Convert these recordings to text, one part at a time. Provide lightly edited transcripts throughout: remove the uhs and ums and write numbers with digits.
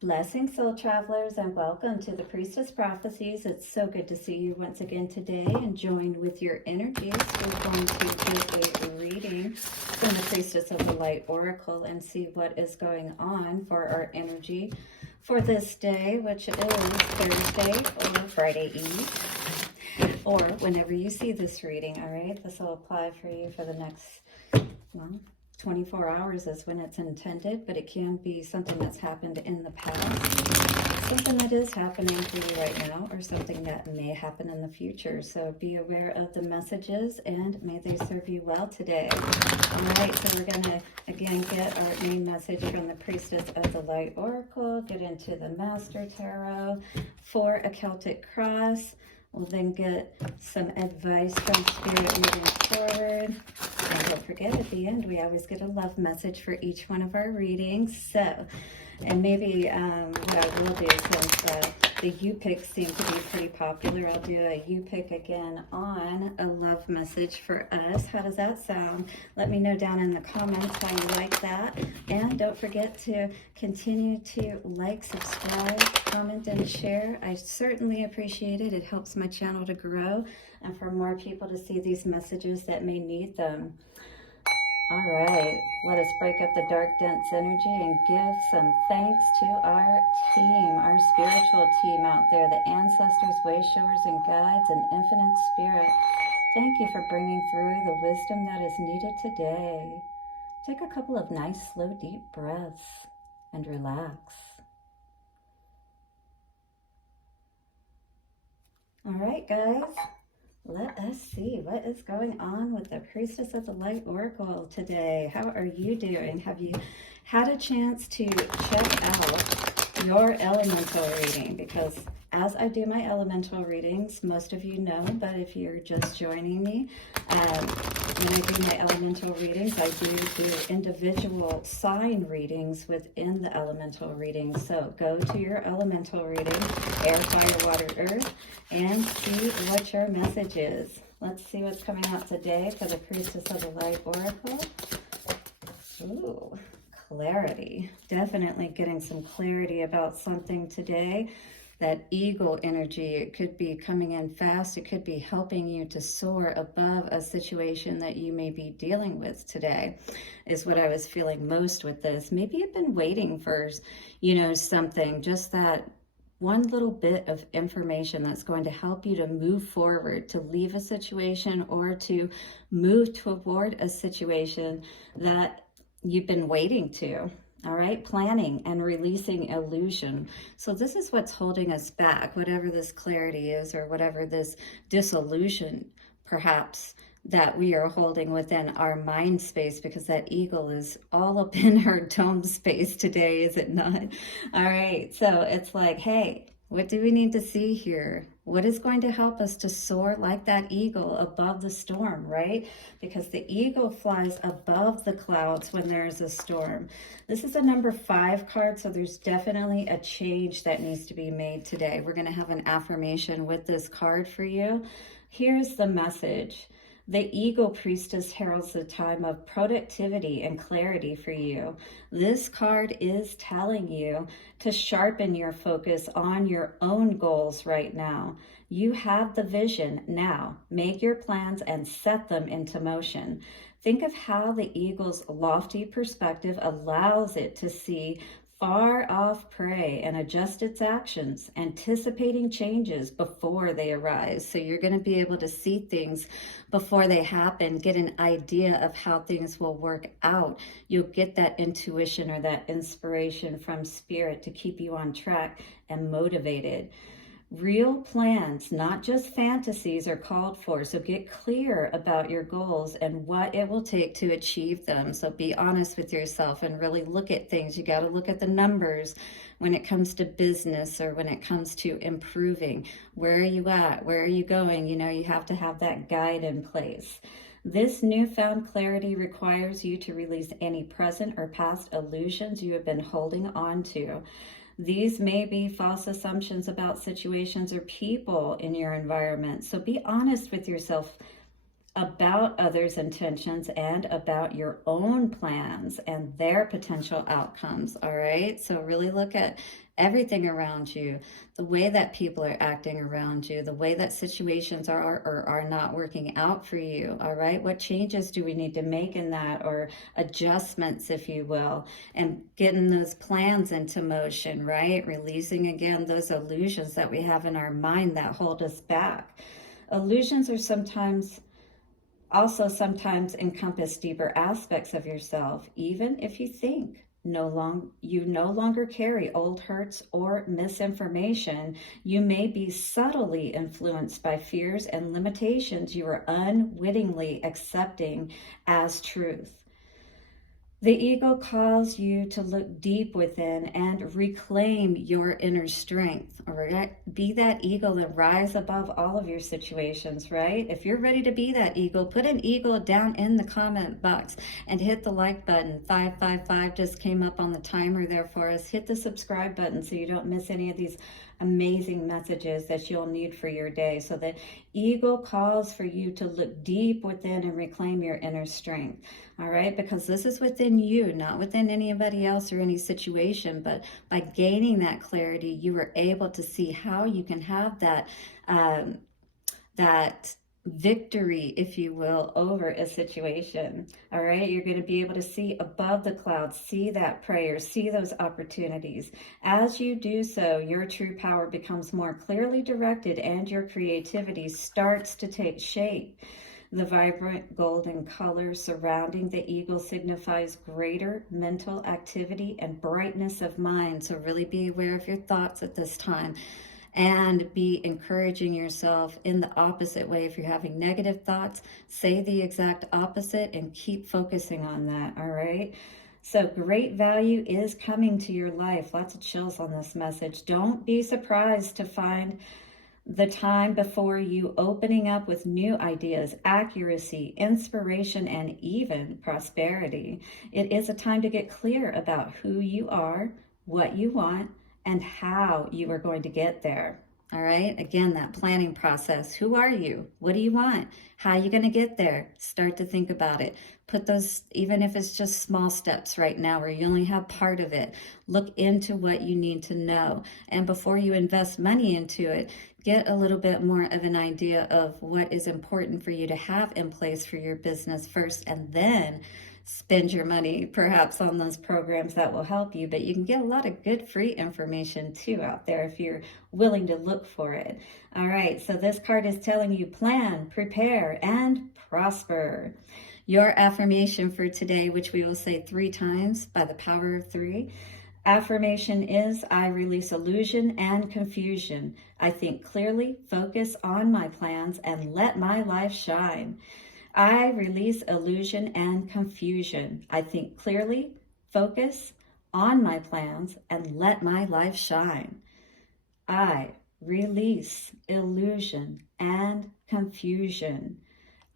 Blessings, soul travelers, and welcome to the Priestess Prophecies. It's so good to see you once again today and join with your energies. We're going to do a reading from the Priestess of the Light Oracle and see what is going on for our energy for this day, which is Thursday or Friday Eve, or whenever you see this reading, all right? This will apply for you for the next, 24 hours is when it's intended, but it can be something that's happened in the past, something that is happening for you right now, or something that may happen in the future. So be aware of the messages and may they serve you well today. All right, so we're going to again get our main message from the Priestess of the Light Oracle, get into the Master Tarot for a Celtic Cross. We'll then get some advice from Spirit moving forward. And don't forget, at the end, we always get a love message for each one of our readings. So, and maybe what I will do, since the U-picks seem to be pretty popular, I'll do a U-pick again on a love message for us. How does that sound? Let me know down in the comments how you like that. And don't forget to continue to like, subscribe, comment, and share. I certainly appreciate it. It helps my channel to grow and for more people to see these messages that may need them. All right, let us break up the dark, dense energy and give some thanks to our team, our spiritual team out there, the ancestors, way showers, and guides, and infinite spirit. Thank you for bringing through the wisdom that is needed today. Take a couple of nice, slow, deep breaths and relax. All right, guys. Let us see what is going on with the Priestess of the Light Oracle today. How are you doing? Have you had a chance to check out your elemental reading? Because as I do my elemental readings, most of you know, but if you're just joining me, when I do my elemental readings, I do individual sign readings within the elemental readings. So go to your elemental reading, air, fire, water, earth, and see what your message is. Let's see what's coming out today for the Priestess of the Light Oracle. Ooh, clarity. Definitely getting some clarity about something today. That eagle energy, it could be coming in fast. It could be helping you to soar above a situation that you may be dealing with today, is what I was feeling most with this. Maybe you've been waiting for, something, just that one little bit of information that's going to help you to move forward, to leave a situation or to move toward a situation that you've been waiting to. All right, planning and releasing illusion. So this is what's holding us back, whatever this clarity is or whatever this dissolution perhaps that we are holding within our mind space, because that eagle is all up in her dome space today, is it not? All right, so it's like, hey, what do we need to see here? What is going to help us to soar like that eagle above the storm, right? Because the eagle flies above the clouds when there's a storm. This is a number 5 card, so there's definitely a change that needs to be made today. We're going to have an affirmation with this card for you. Here's the message. The Eagle Priestess heralds the time of productivity and clarity for you. This card is telling you to sharpen your focus on your own goals right now. You have the vision now. Make your plans and set them into motion. Think of how the eagle's lofty perspective allows it to see far off prey and adjust its actions, anticipating changes before they arise. So you're going to be able to see things before they happen, get an idea of how things will work out. You'll get that intuition or that inspiration from spirit to keep you on track and motivated. Real plans, not just fantasies, are called for. So get clear about your goals and what it will take to achieve them. So be honest with yourself and really look at things. You got to look at the numbers when it comes to business or when it comes to improving. Where are you at? Where are you going? You have to have that guide in place. This newfound clarity requires you to release any present or past illusions you have been holding on to. These may be false assumptions about situations or people in your environment. So be honest with yourself about others' intentions and about your own plans and their potential outcomes. All right, so really look at everything around you, the way that people are acting around you, the way that situations are or are not working out for you. All right, what changes do we need to make in that, or adjustments, if you will, and getting those plans into motion, right? Releasing again those illusions that we have in our mind that hold us back. Illusions are sometimes encompass deeper aspects of yourself, even if you think you no longer carry old hurts or misinformation. You may be subtly influenced by fears and limitations you are unwittingly accepting as truth. The ego calls you to look deep within and reclaim your inner strength. All right? Be that eagle and rise above all of your situations, right? If you're ready to be that eagle, put an eagle down in the comment box and hit the like button. 555 just came up on the timer there for us. Hit the subscribe button so you don't miss any of these amazing messages that you'll need for your day. So the eagle calls for you to look deep within and reclaim your inner strength. All right, because this is within you, not within anybody else or any situation. But by gaining that clarity, you are able to see how you can have that that victory, if you will, over a situation. All right, you're going to be able to see above the clouds, see that prayer, see those opportunities. As you do so, your true power becomes more clearly directed and your creativity starts to take shape. The vibrant golden color surrounding the eagle signifies greater mental activity and brightness of mind. So really be aware of your thoughts at this time and be encouraging yourself in the opposite way. If you're having negative thoughts, say the exact opposite and keep focusing on that, all right? So great value is coming to your life. Lots of chills on this message. Don't be surprised to find the time before you opening up with new ideas, accuracy, inspiration, and even prosperity. It is a time to get clear about who you are, what you want, and how you are going to get there. All right, again, that planning process. Who are you? What do you want? How are you going to get there? Start to think about it. Put those, even if it's just small steps right now where you only have part of it, look into what you need to know. And before you invest money into it, get a little bit more of an idea of what is important for you to have in place for your business first, and then spend your money perhaps on those programs that will help you. But you can get a lot of good free information too out there if you're willing to look for it. All right, so this card is telling you plan, prepare, and prosper. Your affirmation for today, which we will say 3 times by the power of 3. Affirmation is, I release illusion and confusion. I think clearly, focus on my plans, and let my life shine. I release illusion and confusion. I think clearly, focus on my plans, and let my life shine. I release illusion and confusion.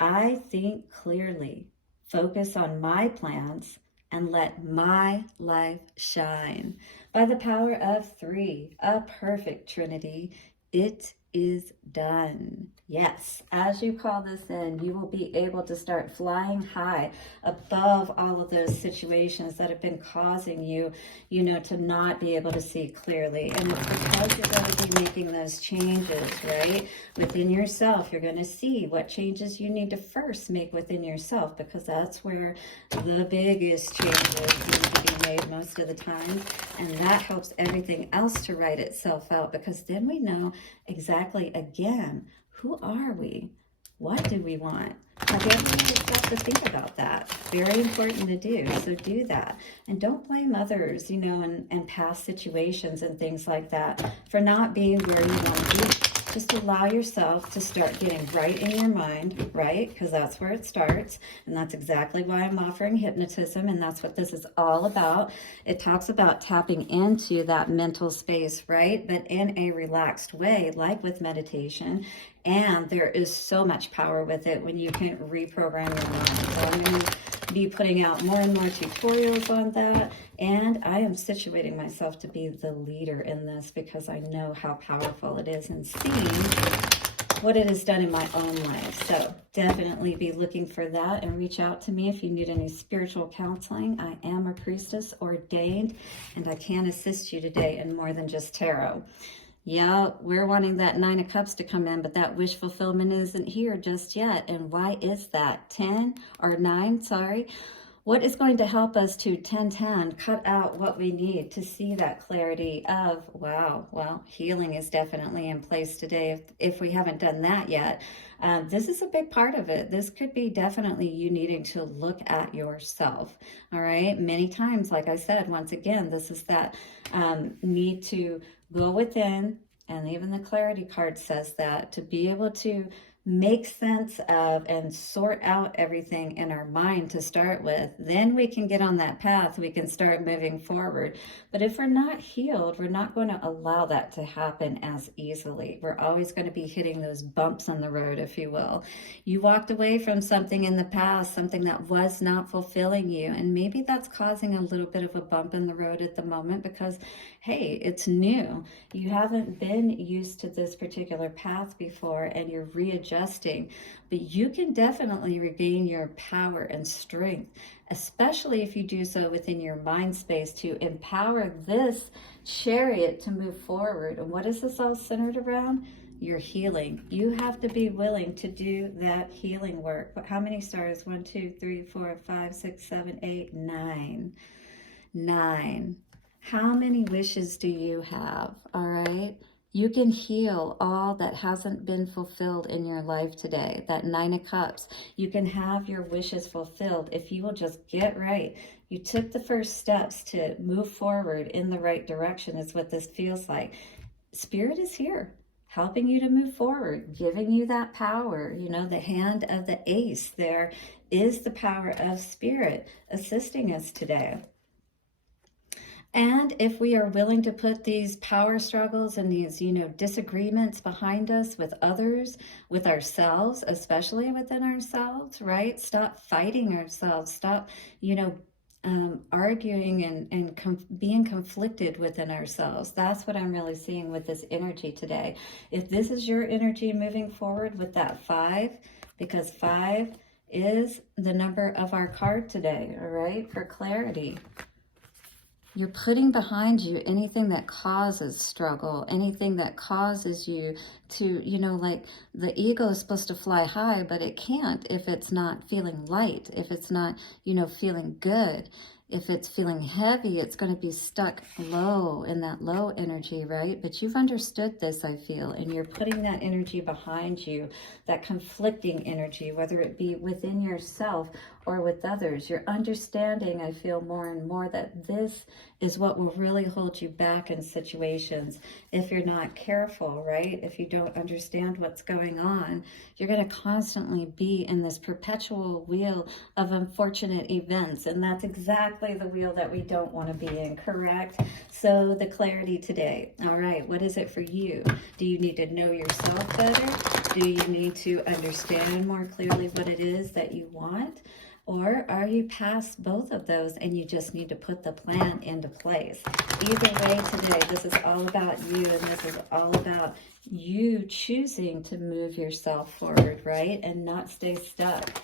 I think clearly, focus on my plans, and let my life shine. By the power of 3, a perfect trinity, it is done. Yes, as you call this in, you will be able to start flying high above all of those situations that have been causing you, to not be able to see clearly. And it's because you're going to be making those changes, right? Within yourself, you're going to see what changes you need to first make within yourself, because that's where the biggest changes need to be made most of the time. And that helps everything else to write itself out, because then we know exactly, again, who are we? What do we want? Have you ever made yourself to think about that? Very important to do. So do that. And don't blame others, and past situations and things like that for not being where you want to be. Just allow yourself to start getting right in your mind, right? Because that's where it starts. And that's exactly why I'm offering hypnotism. And that's what this is all about. It talks about tapping into that mental space, right? But in a relaxed way, like with meditation. And there is so much power with it when you can reprogram your mind. So I'm going to be putting out more and more tutorials on that. And I am situating myself to be the leader in this, because I know how powerful it is, and seeing what it has done in my own life. So definitely be looking for that and reach out to me if you need any spiritual counseling. I am a priestess ordained, and I can assist you today in more than just tarot. Yeah, we're wanting that Nine of Cups to come in, but that wish fulfillment isn't here just yet. And why is that? 10 or 9, sorry. What is going to help us to 10-10 cut out what we need to see that clarity of, wow, well, healing is definitely in place today if we haven't done that yet. This is a big part of it. This could be definitely you needing to look at yourself, all right? Many times, like I said, once again, this is that need to go within, and even the clarity card says that, to be able to make sense of and sort out everything in our mind to start with. Then we can get on that path. We can start moving forward. But if we're not healed, we're not going to allow that to happen as easily. We're always going to be hitting those bumps on the road, if you will. You walked away from something in the past, something that was not fulfilling you. And maybe that's causing a little bit of a bump in the road at the moment because, hey, it's new. You haven't been used to this particular path before and you're readjusting, but you can definitely regain your power and strength, especially if you do so within your mind space to empower this chariot to move forward. And what is this all centered around? Your healing. You have to be willing to do that healing work. But how many stars? 1, 2, 3, 4, 5, 6, 7, 8, 9. 9. How many wishes do you have? All right. You can heal all that hasn't been fulfilled in your life today. That 9 of Cups. You can have your wishes fulfilled if you will just get right. You took the first steps to move forward in the right direction is what this feels like. Spirit is here, helping you to move forward, giving you that power. You know, the hand of the ace there is the power of spirit assisting us today. And if we are willing to put these power struggles and these, disagreements behind us with others, with ourselves, especially within ourselves, right? Stop fighting ourselves. Stop, arguing and being conflicted within ourselves. That's what I'm really seeing with this energy today. If this is your energy moving forward with that 5, because 5 is the number of our card today, all right, for clarity. You're putting behind you anything that causes struggle, anything that causes you to, like the ego is supposed to fly high, but it can't if it's not feeling light, if it's not, feeling good. If it's feeling heavy, it's going to be stuck low in that low energy, right? But you've understood this, I feel, and you're putting that energy behind you, that conflicting energy, whether it be within yourself or with others. You're understanding, I feel, more and more that this is what will really hold you back in situations if you're not careful, right? If you don't understand what's going on, you're going to constantly be in this perpetual wheel of unfortunate events, and that's exactly the wheel that we don't want to be in, correct? So the clarity today, all right, what is it for you? Do you need to know yourself better? Do you need to understand more clearly what it is that you want? Or are you past both of those and you just need to put the plan into place? Either way today, this is all about you, and this is all about you choosing to move yourself forward, right? And not stay stuck.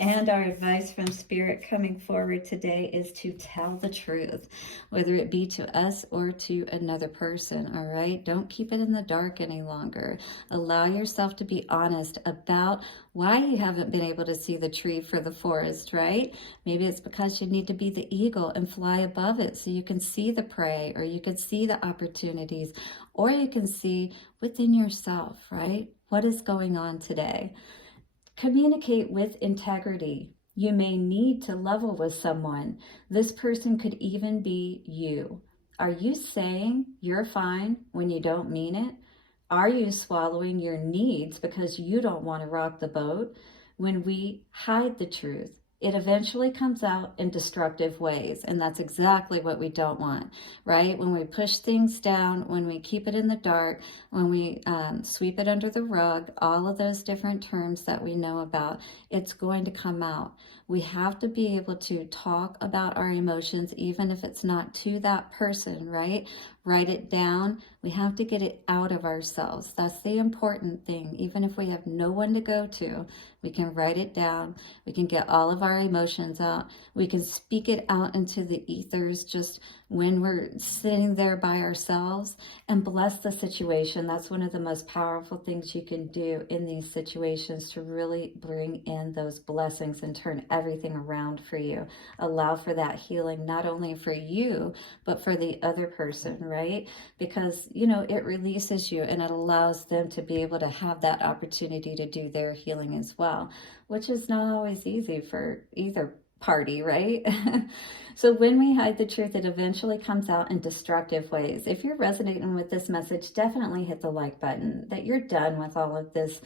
And our advice from Spirit coming forward today is to tell the truth, whether it be to us or to another person, all right? Don't keep it in the dark any longer. Allow yourself to be honest about why you haven't been able to see the tree for the forest, right? Maybe it's because you need to be the eagle and fly above it so you can see the prey, or you can see the opportunities, or you can see within yourself, right? What is going on today? Communicate with integrity. You may need to level with someone. This person could even be you. Are you saying you're fine when you don't mean it? Are you swallowing your needs because you don't want to rock the boat? When we hide the truth, it eventually comes out in destructive ways, and that's exactly what we don't want, right? When we push things down, when we keep it in the dark, when we sweep it under the rug, all of those different terms that we know about, it's going to come out. We have to be able to talk about our emotions, even if it's not to that person, right? write it down. We have to get it out of ourselves. That's the important thing. Even if we have no one to go to, we can write it down. We can get all of our emotions out. We can speak it out into the ethers just when we're sitting there by ourselves and bless the situation. That's one of the most powerful things you can do in these situations, to really bring in those blessings and turn everything around for you. Allow for that healing, not only for you, but for the other person, right? Because, you know, it releases you and it allows them to be able to have that opportunity to do their healing as well, which is not always easy for either party, right? So when we hide the truth, it eventually comes out in destructive ways. If you're resonating with this message, definitely hit the like button, that you're done with all of this,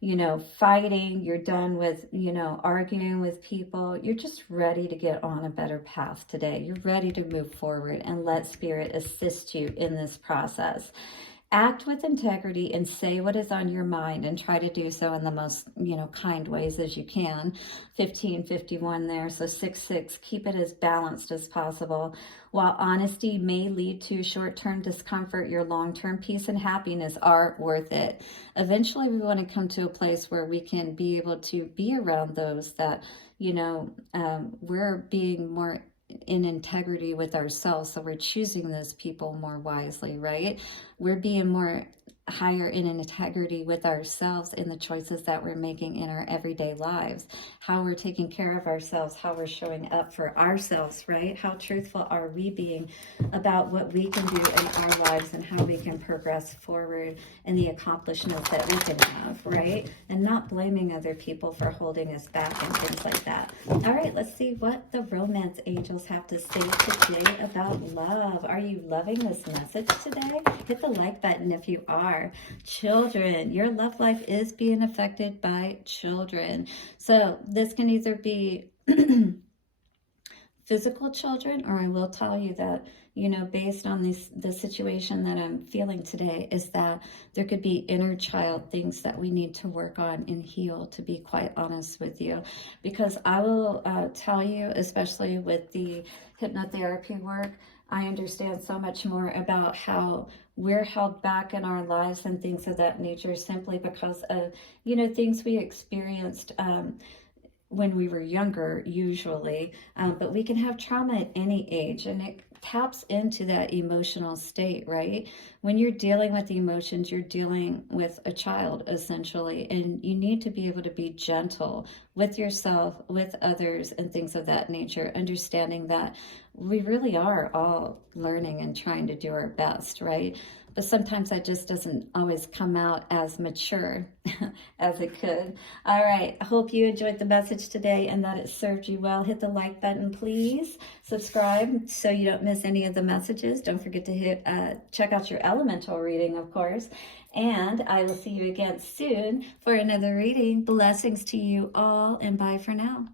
you know, fighting. You're done with, you know, arguing with people. You're just ready to get on a better path today. You're ready to move forward and let Spirit assist you in this process. Act with integrity and say what is on your mind, and try to do so in the most, you know, kind ways as you can. 1551 there, so 6-6, keep it as balanced as possible. While honesty may lead to short-term discomfort, your long-term peace and happiness are worth it. Eventually, we want to come to a place where we can be able to be around those that, you know, we're being more in integrity with ourselves. So we're choosing those people more wisely, right? We're being more higher in integrity with ourselves in the choices that we're making in our everyday lives, how we're taking care of ourselves, how we're showing up for ourselves, right? How truthful are we being about what we can do in our lives and how we can progress forward and the accomplishments that we can have, right? And not blaming other people for holding us back and things like that. All right, let's see what the romance angels have to say today about love. Are you loving this message today? Hit the like button if you are. Children, your love life is being affected by children. So this can either be physical children, or I will tell you that, you know, based on the situation that I'm feeling today, is that there could be inner child things that we need to work on and heal, to be quite honest with you. Because I will tell you, especially with the hypnotherapy work, I understand so much more about how we're held back in our lives and things of that nature simply because of, you know, things we experienced when we were younger, usually. But we can have trauma at any age, and it taps into that emotional state, right? When you're dealing with emotions, you're dealing with a child, essentially, and you need to be able to be gentle with yourself, with others, and things of that nature, understanding that we really are all learning and trying to do our best, right? But sometimes that just doesn't always come out as mature as it could. All right, I hope you enjoyed the message today and that it served you well. Hit the like button, please. Subscribe so you don't miss any of the messages. Don't forget to check out your elemental reading, of course. And I will see you again soon for another reading. Blessings to you all, and bye for now.